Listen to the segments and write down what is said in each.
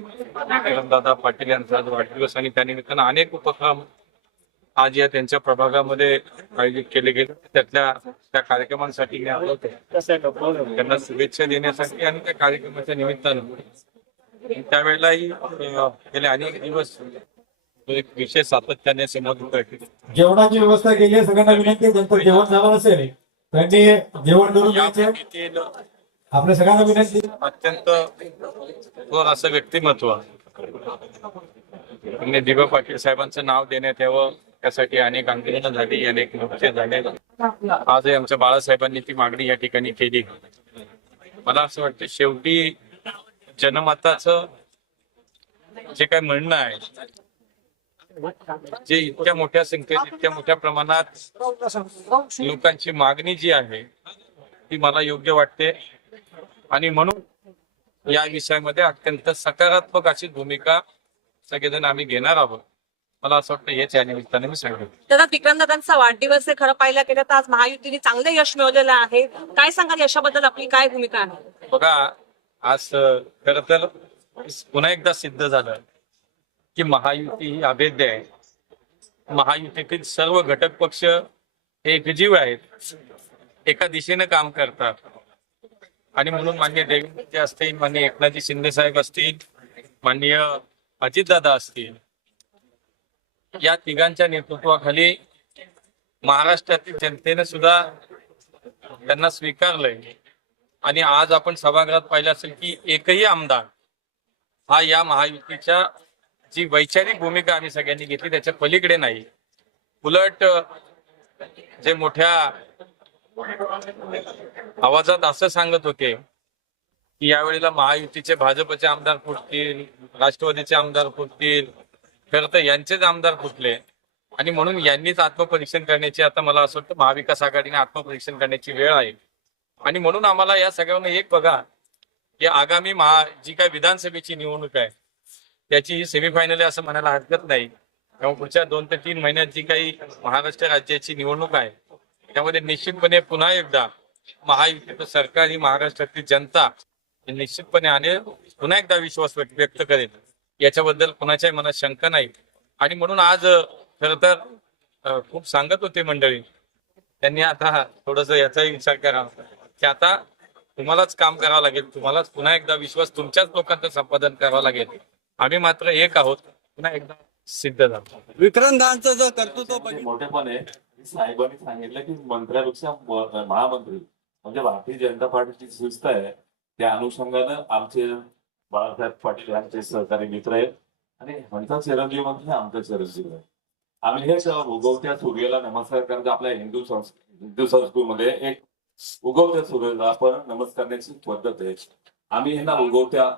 दादा पाटील यांचा आज वाढदिवस आणि त्यानिमित्तानं अनेक उपक्रम आज या त्यांच्या प्रभागामध्ये आयोजित केले गेले. त्यातल्या त्या कार्यक्रमांसाठी मी आलो होतो. त्यांना शुभेच्छा देण्यासाठी आणि त्या कार्यक्रमाच्या निमित्तानं त्यावेळेलाही गेले अनेक दिवस विषय सातत्याने. जेवणाची व्यवस्था केली आहे सगळ्यांना विनंती ज्यांचं जेवण झालं नसेल त्यांनी जेवण करून घ्यायचे आपल्या सगळ्यांना विनंती अत्यंत असं व्यक्तिमत्व. दिबा पाटील साहेबांचं नाव देण्यात यावं त्यासाठी अनेक आंदोलनं झाली अनेक नृत्य झाले. आजही आमच्या बाळासाहेबांनी ती मागणी या ठिकाणी केली. मला असं वाटतं शेवटी जनमताचं जे काय म्हणणं आहे जे इतक्या मोठ्या संख्येत इतक्या मोठ्या प्रमाणात लोकांची मागणी जी आहे ती मला योग्य वाटते. आणि म्हणून या विषयामध्ये अत्यंत सकारात्मक अशी भूमिका सगळेजण आम्ही घेणार आहोत. मला असं वाटतं हेच या निमित्ताने मी सांगेन. दादा विक्रमदादांचा वाढदिवस आहे खरं पाहिलं गेलं तर आज महायुतीने चांगलं यश मिळवलेलं आहे. काय सांगाल? यशाबद्दल आपली काय भूमिका आहे? बघा आज खर तर पुन्हा एकदा सिद्ध झालं की महायुती ही अभेद्य आहे. महायुतीतील सर्व घटक पक्ष हे एकजीव आहेत. एका दिशेने काम करतात. आणि म्हणून मान्य देवेंद्रजी असतील मान्य एकनाथजी शिंदे साहेब असतील माननीय अजितदादा असतील या तिघांच्या नेतृत्वाखाली महाराष्ट्रातील जनतेने सुद्धा त्यांना स्वीकारलंय. आणि आज आपण सभागृहात पाहिलं असेल की एकही आमदार हा या महायुतीच्या जी वैचारिक भूमिका आम्ही सगळ्यांनी घेतली त्याच्या पलीकडे नाही. उलट जे मोठ्या आवाजात असं सांगत होते की यावेळेला महायुतीचे भाजपचे आमदार फुटतील राष्ट्रवादीचे आमदार फुटतील. खर तर यांचेच आमदार फुटले. आणि म्हणून यांनीच आत्मपरीक्षण करण्याची आता मला असं वाटतं महाविकास आघाडीने आत्मपरीक्षण करण्याची वेळ आहे. आणि म्हणून आम्हाला या सगळ्यांना एक बघा की आगामी महा जी काय विधानसभेची निवडणूक आहे त्याची ही सेमीफायनल आहे असं म्हणायला हरकत नाही. त्यामुळे पुढच्या दोन ते तीन महिन्यात जी काही महाराष्ट्र राज्याची निवडणूक आहे त्यामध्ये निश्चितपणे पुन्हा एकदा महायुतीचं सरकार ही महाराष्ट्रातली जनता निश्चितपणे आणि पुन्हा एकदा विश्वास व्यक्त करेल. याच्याबद्दल कुणाच्याही मनात शंका नाही. आणि म्हणून आज खर तर खूप सांगत होते मंडळी त्यांनी आता थोडस याचाही विचार करावा. की आता तुम्हालाच काम करावं लागेल तुम्हालाच पुन्हा एकदा विश्वास तुमच्याच लोकांचं संपादन करावं लागेल. आम्ही मात्र एक आहोत. पुन्हा एकदा सिद्ध झालो विक्रांतांचं जर कर्तृत्व बघितलं मोठेपणे साहेबांनी सांगितलं की मंत्र्यापेक्षा म- महामंत्री म्हणजे भारतीय जनता पार्टीची संस्था आहे. त्या अनुषंगानं आमचे बाळासाहेब पाटील यांचे सहकारी मित्र आहेत. आणि ह्यांचा चिरंजीव म्हणजे आमचा चिरंजीव आहे. आम्ही हे सर्व उगवत्या सूर्याला नमस्कार करायचं आपल्या हिंदू संस् हिंदू संस्कृतीमध्ये एक उगवत्या सूर्याला आपण नमस्कार करण्याची पद्धत आहे. आम्ही हे ना उगवत्या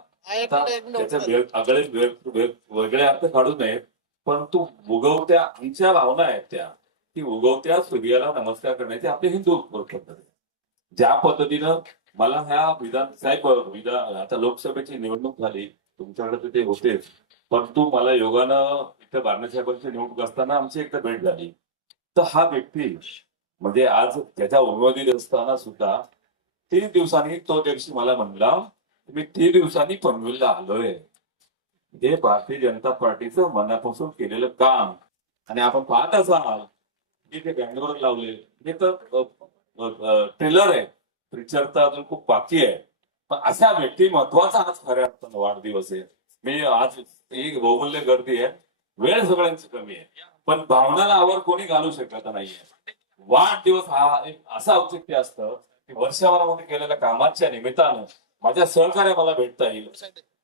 त्याचे वेग- आगळे वेग- वेग- वेगळे अर्थ काढू नयेत. परंतु उगवत्या आमच्या भावना आहेत त्या की उगवत्या सूर्याला नमस्कार करण्याची आपली हिंदू पद्धत आहे ज्या पद्धतीनं मला ह्या विधान साहेब विधान आता लोकसभेची निवडणूक झाली तुमच्याकडे तर ते होतेच परंतु मला योगानं इथे बारणासाहेबांची निवडणूक असताना आमची एकदा भेट झाली. तर हा व्यक्ती म्हणजे आज त्याच्या उमेदवारी असताना सुद्धा तीन दिवसांनी तो दिवशी मला म्हणला मी तीन दिवसांनी पनवेलला आलोय. जे भारतीय जनता पार्टीचं मनापासून केलेलं काम. आणि आपण पाहत असाल की ते बँगलोर लावले. हे तर ट्रेलर आहे. पिक्चर तर अजून खूप बाकी आहे. पण अशा व्यक्ती महत्त्वाचा आज खऱ्या अर्थानं वाढदिवस आहे. मी आज ही बहुमूल्य गर्दी आहे. वेळ सगळ्यांची कमी आहे. पण भावनाला आवर कोणी घालू शकत नाहीये. वाढदिवस हा एक असं औचित्य असतं की वर्षभरामध्ये केलेल्या कामाच्या निमित्तानं माझ्या सहकार्य मला भेटता येईल.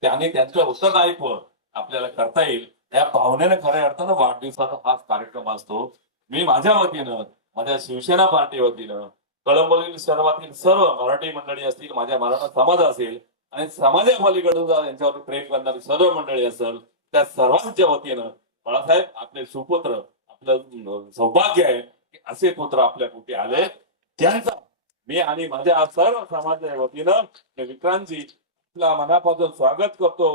त्याने त्यांचं उत्तरदायित्व आपल्याला करता येईल. या भावनेने खऱ्या अर्थानं वाढदिवसाचा हा कार्यक्रम असतो. मी माझ्या वतीनं माझ्या शिवसेना पार्टी वतीनं कळंबोलील शहरातील सर्व मराठी मंडळी असतील माझ्या मराठा समाज असेल आणि समाजा पलीकडून यांच्यावर प्रेम करणारी सर्व मंडळी असेल त्या सर्वांच्या वतीनं बाळासाहेब आपले सुपुत्र आपलं सौभाग्य आहे की असे पुत्र आपल्या कुठे आले. त्यांचा मी आणि माझ्या सर्व समाजाच्या वतीनं विक्रांतजी आपल्या मनापासून स्वागत करतो.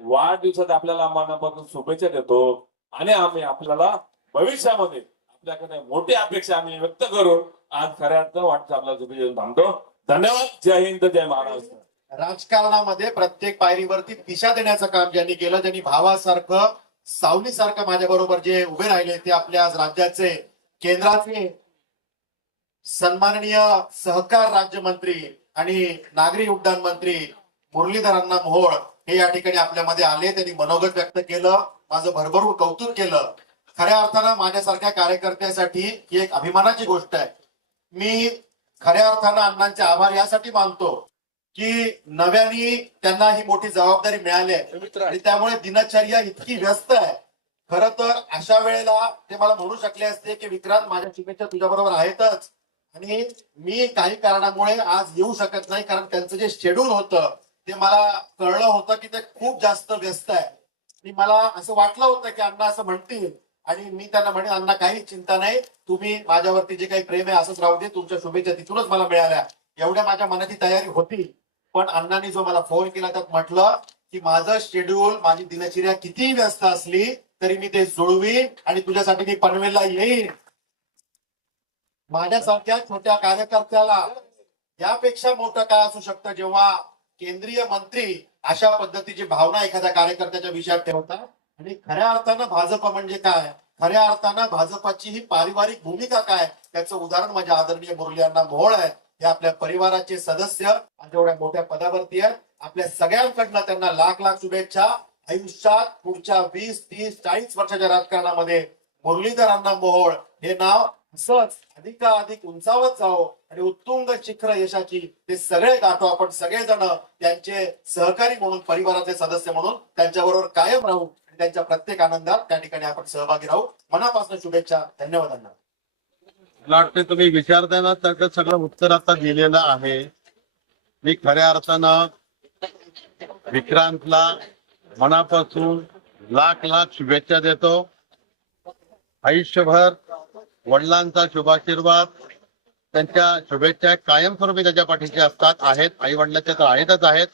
वाढदिवसात आपल्याला मनापासून शुभेच्छा देतो. आणि आम्ही आपल्याला भविष्यामध्ये आपल्याकडे मोठी अपेक्षा आम्ही व्यक्त करून आज खऱ्या अर्थ वाटतं आपल्याला शुभेच्छा देऊन थांबतो. धन्यवाद. जय हिंद जय महाराष्ट्र. राजकारणामध्ये प्रत्येक पायरीवरती दिशा देण्याचं काम ज्यांनी केलं त्यांनी भावासारखं सावलीसारखं माझ्या बरोबर जे उभे राहिले ते आपल्या आज राज्याचे केंद्राचे सन्माननीय सहकार राज्यमंत्री आणि नागरी उड्डाण मंत्री मुरलीधर अण्णा मोहोळ हे या ठिकाणी आपल्यामध्ये आले. त्यांनी मनोगत व्यक्त केलं. माझं भरभरून कौतुक केलं. खऱ्या अर्थानं माझ्यासारख्या कार्यकर्त्यासाठी ही एक अभिमानाची गोष्ट आहे. मी खऱ्या अर्थानं अण्णांचे आभार यासाठी मानतो की नव्याने त्यांना ही मोठी जबाबदारी मिळाली आहे. आणि त्यामुळे दिनचर्या इतकी व्यस्त आहे. खर तर अशा वेळेला ते मला म्हणू शकले असते की विक्रांत माझ्या शुभेच्छा तुझ्या बरोबर आहेतच. आणि मी काही कारणामुळे आज येऊ शकत नाही कारण त्यांचं जे शेड्यूल होतं ते मला कळलं होतं की ते खूप जास्त व्यस्त आहे. आणि मला असं वाटलं होतं की अण्णा असं म्हणतील. आणि मी त्यांना म्हणेन अण्णा काही चिंता नाही. तुम्ही माझ्यावरती जे काही प्रेम आहे असंच राहू दे. तुमच्या शुभेच्छा तिथूनच मला मिळाल्या. एवढ्या माझ्या मनाची तयारी होती. पण अण्णांनी जो मला फोन केला त्यात म्हटलं की माझं शेड्यूल माझी दिनचर्या कितीही व्यस्त असली तरी मी ते जुळवीन आणि तुझ्यासाठी मी पनवेलला येईन. माझ्यासारख्या छोट्या कार्यकर्त्याला यापेक्षा मोठं काय असू शकतं जेव्हा केंद्रीय मंत्री अशा पद्धतीची भावना एखाद्या कार्यकर्त्याच्या विषयात ठेवतात आणि खऱ्या अर्थानं भाजप म्हणजे काय? खऱ्या अर्थानं भाजपाची ही पारिवारिक भूमिका काय? त्याचं उदाहरण माझ्या आदरणीय मुरली यांना मोहोळ आहे. हे आपल्या परिवाराचे सदस्य आज एवढ्या मोठ्या पदावरती आहेत. आपल्या सगळ्यांकडनं त्यांना लाख लाख शुभेच्छा. आयुष्यात पुढच्या वीस तीस चाळीस वर्षाच्या राजकारणामध्ये मुरलीधर अण्णा मोहोळ. हे नाव असंच अधिकाधिक उंचावत जावो आणि उत्तुंग शिखर यशाची ते सगळे गाठो आपण सगळेजण त्यांचे सहकारी म्हणून परिवाराचे सदस्य म्हणून त्यांच्याबरोबर कायम राहू आणि त्यांच्या प्रत्येक आनंदात त्या ठिकाणी आपण सहभागी राहू. मनापासून शुभेच्छा. धन्यवाद मला वाटते तुम्ही विचारताना त्याचं सगळं उत्तर आता दिलेलं आहे. मी खऱ्या अर्थानं विक्रांतला मनापासून लाख लाख शुभेच्छा देतो. आयुष्यभर वडिलांचा शुभाशीर्वाद त्यांच्या शुभेच्छा कायमस्वरूपी त्याच्या पाठीशी असतात आहेत. आई वडिलांच्या तर आहेतच आहेत.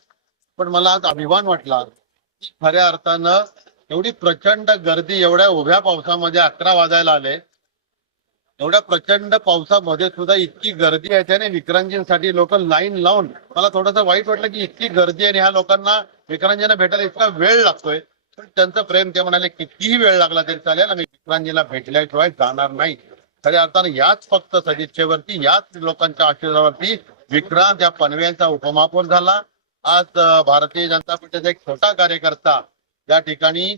पण मला आज अभिमान वाटला. खऱ्या अर्थानं एवढी प्रचंड गर्दी एवढ्या उभ्या पावसामध्ये अकरा वाजायला आले. एवढ्या प्रचंड पावसामध्ये सुद्धा इतकी गर्दी आहे त्याने विक्रांतींसाठी लोक लाईन लावून मला थोडस वाईट वाटलं की इतकी गर्दी आहे आणि ह्या लोकांना विक्रांजींना भेटायला इतका वेळ लागतोय. पण त्यांचं प्रेम ते म्हणाले कितीही वेळ लागला तरी चालेल आम्ही विक्रांजीला भेटल्याशिवाय जाणार नाही. खऱ्या अर्थानं याच फक्त सदिच्छेवरती याच लोकांच्या आशीर्वादावरती विक्रांत या पनवेलचा उपमहापौर झाला. आज भारतीय जनता पार्टीचा एक छोटा कार्यकर्ता या ठिकाणी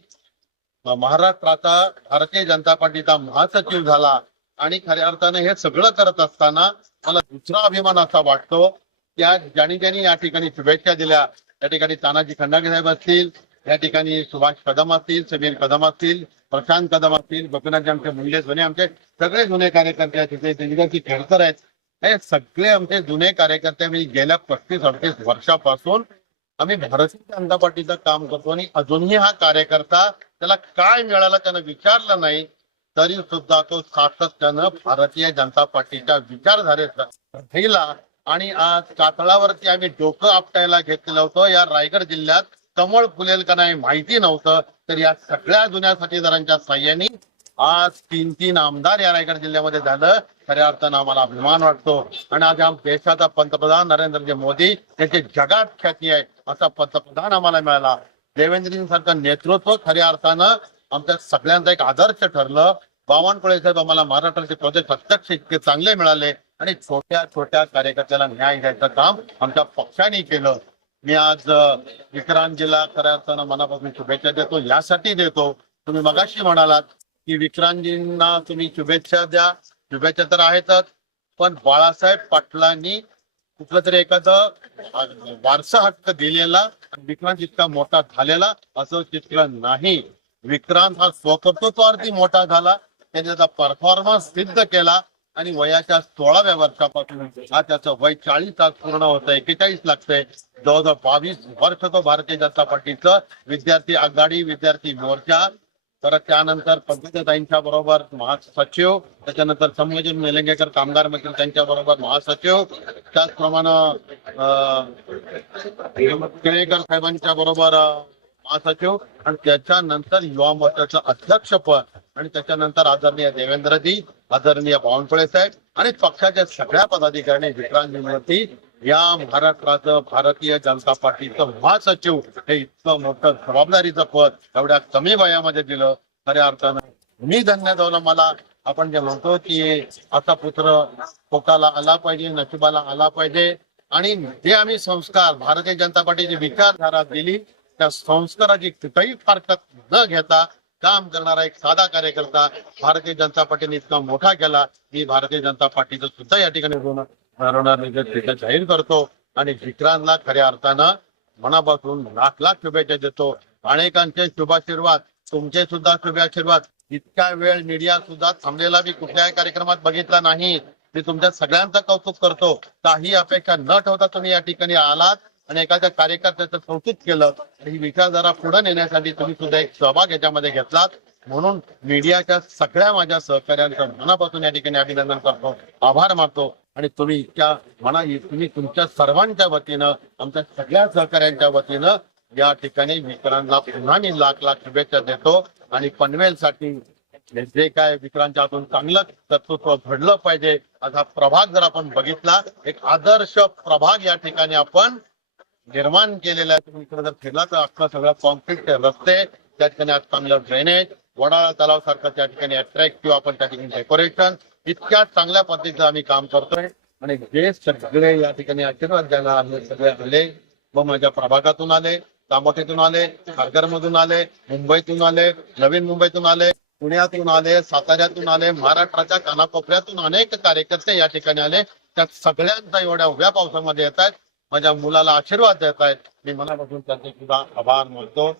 महाराष्ट्राचा भारतीय जनता पार्टीचा महासचिव झाला आणि खऱ्या अर्थानं हे सगळं करत असताना मला दुसरा अभिमान असा वाटतो त्या ज्यांनी ज्यांनी या ठिकाणी शुभेच्छा दिल्या त्या ठिकाणी तानाजी खंडागे साहेब असतील या ठिकाणी सुभाष कदम असतील समीर कदम असतील प्रशांत कदम असतील गोपीनाथजी आमचे मुंडे जुने आमचे सगळे जुने कार्यकर्ते तिथे त्यांची खेळकर आहेत. हे सगळे आमचे जुने कार्यकर्ते मी गेल्या पस्तीस अडतीस वर्षापासून आम्ही भारतीय जनता पार्टीचं काम करतो आणि अजूनही हा कार्यकर्ता त्याला काय मिळालं त्यानं विचारलं नाही तरी सुद्धा तो सातत्यानं भारतीय जनता पार्टीच्या विचारधारेचा राहिला. आणि आज कातळावरती आम्ही डोकं आपटायला घेतलेलं होतं. या रायगड जिल्ह्यात कमळ फुलेल का नाही माहिती नव्हतं. तर या सगळ्या जुन्या साथीदारांच्या साह्याने आज तीन तीन आमदार या रायगड जिल्ह्यामध्ये झालं. खऱ्या अर्थानं आम्हाला अभिमान वाटतो. आणि आज आम देशाचा पंतप्रधान नरेंद्रजी मोदी यांची जगात ख्याती आहे असा पंतप्रधान आम्हाला मिळाला. देवेंद्रजींसारखं नेतृत्व खऱ्या अर्थानं आमच्या सगळ्यांचा एक आदर्श ठरलं. बावनकुळे साहेब आम्हाला महाराष्ट्राचे प्रोजेक्ट प्रत्यक्ष इतके चांगले मिळाले. आणि छोट्या छोट्या कार्यकर्त्याला न्याय द्यायचं काम आमच्या पक्षाने केलं. मी आज अं, विक्रांतजीला खऱ्या अर्थानं मनापासून शुभेच्छा देतो. यासाठी देतो. तुम्ही मगाशी म्हणालात की विक्रांतजींना तुम्ही शुभेच्छा द्या. शुभेच्छा तर आहेतच पण बाळासाहेब पाटलांनी कुठलं तरी एखादं वारसा हक्क दिलेला विक्रांत इतका मोठा झालेला असं चित्र नाही. विक्रांत हा स्वकर्तृत्वावरती मोठा झाला. त्याने त्याचा परफॉर्मन्स सिद्ध केला. आणि वयाच्या सोळाव्या वर्षापासून हा त्याचं वय चाळीस तास पूर्ण होतं एकेचाळीस लागतंय. जवळजवळ बावीस वर्ष तो भारतीय जनता पार्टीचं विद्यार्थी आघाडी विद्यार्थी मोर्चा. तर त्यानंतर पंकजाताईंच्या बरोबर महासचिव त्याच्यानंतर संयोजन निलंगेकर कामगार मंत्री त्यांच्या बरोबर महासचिव. त्याचप्रमाणे अं, केळेकर साहेबांच्या बरोबर महासचिव आणि त्याच्यानंतर युवा मोर्चाचं अध्यक्षपद आणि त्याच्यानंतर आदरणीय देवेंद्रजी आदरणीय बावनकुळे साहेब आणि पक्षाच्या सगळ्या पदाधिकारी मूर्ती या महाराष्ट्राचं भारतीय जनता पार्टीचं महासचिव हे इतकं मोठं जबाबदारीचं पद एवढ्या कमी वयामध्ये दिलं. खऱ्या अर्थानं मी धन्य झालं. मला आपण जे म्हणतो की असा पुत्र पोटाला आला पाहिजे नशिबाला आला पाहिजे. आणि जे आम्ही संस्कार भारतीय जनता पार्टीची विचारधारा दिली त्या संस्काराची कुठेही फारकत न घेता काम करणारा एक साधा कार्यकर्ता भारतीय जनता पार्टीने इतका मोठा केला. मी भारतीय जनता पार्टीचं सुद्धा या ठिकाणी ऋण जाहीर करतो आणि विक्रांतला खऱ्या अर्थानं मनापासून लाख लाख शुभेच्छा देतो. अनेकांचे शुभाशीर्वाद तुमचे सुद्धा शुभाशीर्वाद इतका वेळ मीडिया सुद्धा थांबलेला मी कुठल्याही कार्यक्रमात बघितला नाही. मी तुमच्या सगळ्यांचं कौतुक करतो. काही अपेक्षा न ठेवता तुम्ही या ठिकाणी आलात. आणि एखाद्या कार्यकर्त्याचं कौतुक केलं ही विचारधारा पुढे नेण्यासाठी तुम्ही सुद्धा एक सहभाग याच्यामध्ये घेतलात. म्हणून मीडियाच्या सगळ्या माझ्या सहकार्यांचं मनापासून या ठिकाणी अभिनंदन करतो. आभार मानतो. आणि तुम्ही इतक्या म्हणा तुम्ही तुमच्या सर्वांच्या वतीनं आमच्या सगळ्या सहकार्यांच्या वतीनं या ठिकाणी विक्रांतला पुन्हा मी लाख लाख शुभेच्छा देतो. आणि पनवेलसाठी जे काय विक्रांतच्या हातून चांगलं कर्तृत्व घडलं पाहिजे असा प्रभाग जर आपण बघितला एक आदर्श प्रभाग या ठिकाणी आपण निर्माण केलेला आहे. तुम्ही इकडे जर फिरला तर अख्खा सगळा कॉन्क्रीट रस्ते त्या ठिकाणी आज चांगलं ड्रेनेज वडाळा तलाव सारखं त्या ठिकाणी अट्रॅक्टिव्ह आपण त्या ठिकाणी डेकोरेशन इतक्या चांगल्या पद्धतीचं आम्ही काम करतोय. आणि जे सगळे या ठिकाणी आशीर्वाद द्यायला आले सगळे आले. व माझ्या प्रभागातून आले तांबोटीतून आले खारघरमधून आले मुंबईतून आले नवीन मुंबईतून आले पुण्यातून आले साताऱ्यातून आले महाराष्ट्राच्या कानाकोपऱ्यातून अनेक कार्यकर्ते या ठिकाणी आले. त्या सगळ्यांचा एवढ्या उभ्या पावसामध्ये येत आहेत. माझ्या मुलाला आशीर्वाद देत आहेत. मी मनापासून त्यांचे सुद्धा आभार मानतो.